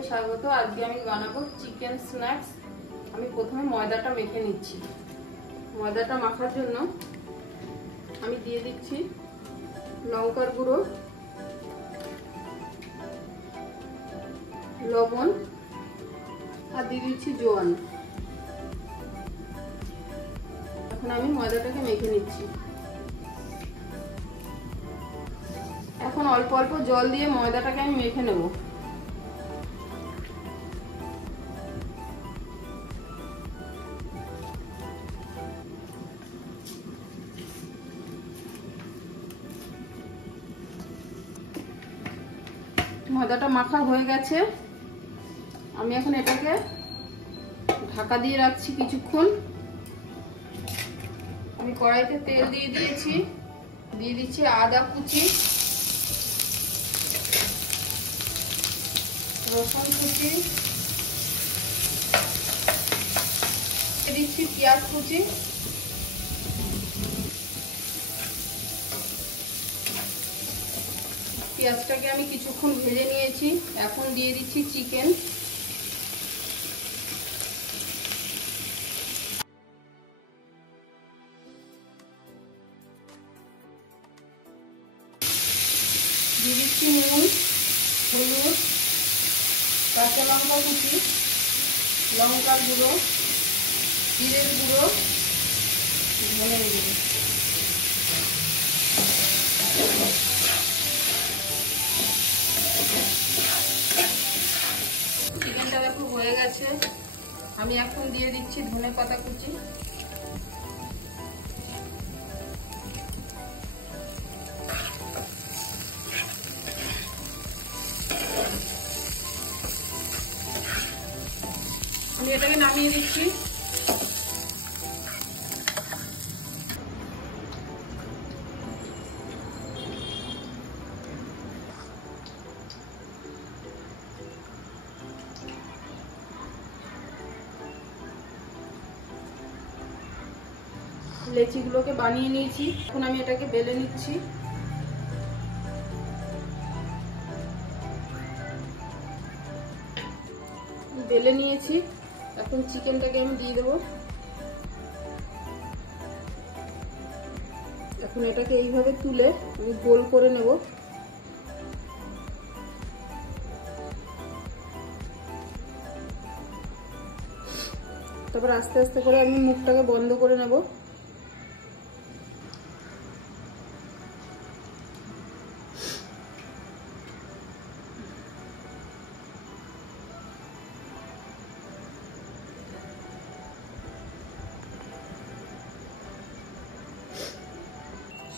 সবাইকে স্বাগত। আজকে আমি বানাবো চিকেন স্ন্যাক্স। আমি প্রথমে ময়দাটা মেখে নিচ্ছি। ময়দাটা মাখার জন্য আমি দিয়ে দিচ্ছি লঙ্কার গুঁড়ো, লবণ আর দিয়ে দিচ্ছি জোয়ান। এখন আমি ময়দাটাকে মেখে নিচ্ছি। এখন অল্প অল্প জল দিয়ে ময়দাটাকে আমি মেখে নেব। ময়দাটা মাখা হয়ে গেছে। আমি এখন এটাকে ঢাকা দিয়ে রাখছি কিছুক্ষণ। আমি কড়াইতে তেল দিয়ে দিয়েছি, দিয়ে দিচ্ছি আদা কুচি, রসুন কুচি, দিয়ে দিচ্ছি পেঁয়াজ কুচি, পেঁয়াজটাকে আমি কিছুক্ষণ ভেজে নিয়েছি। এখন দিয়ে দিচ্ছি চিকেন। দিয়ে দিচ্ছি নুন, হলুদ, কাঁচা লঙ্কা কুচি, লঙ্কার গুঁড়ো, জিরের গুঁড়ো, ধনের গুঁড়ো। চিকেনটা দেখো হয়ে গেছে। আমি এখন দিয়ে দিচ্ছি ধনে পাতা কুচি, আমি এটাকে নামিয়ে দিচ্ছি। লেচিগুলোকে বানিয়ে নিয়েছি। এখন আমি এটাকে বেলে নিচ্ছি। বেলে নিয়েছি। এখন চিকেনটাকে আমি দিয়ে দেবো। এখন এটাকে এইভাবে তুলে আমি গোল করে নেব। তারপর আস্তে আস্তে করে আমি মুখটাকে বন্ধ করে নেব।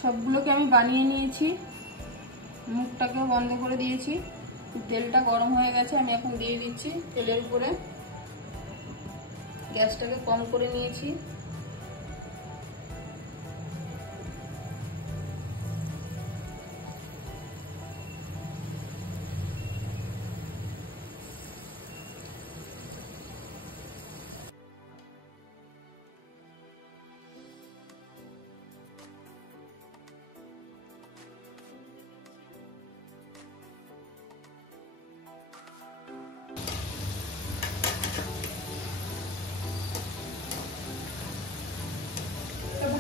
সবগুলোকে আমি বানিয়ে নিয়েছি, মুখটাকেও বন্ধ করে দিয়েছি। তেলটা গরম হয়ে গেছে। আমি এখন দিয়ে দিচ্ছি তেলের উপরে। গ্যাসটাকে কম করে নিয়েছি।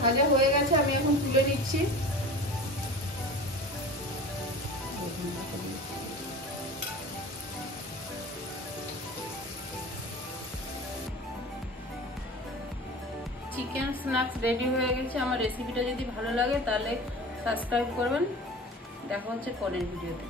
ভাজা হয়ে গেছে। আমি এখন তুলে নিচ্ছি। চিকেন স্ন্যাক্স রেডি হয়ে গেছে। আমার রেসিপিটা যদি ভালো লাগে তাহলে সাবস্ক্রাইব করবেন। দেখা হচ্ছে পরের ভিডিওতে।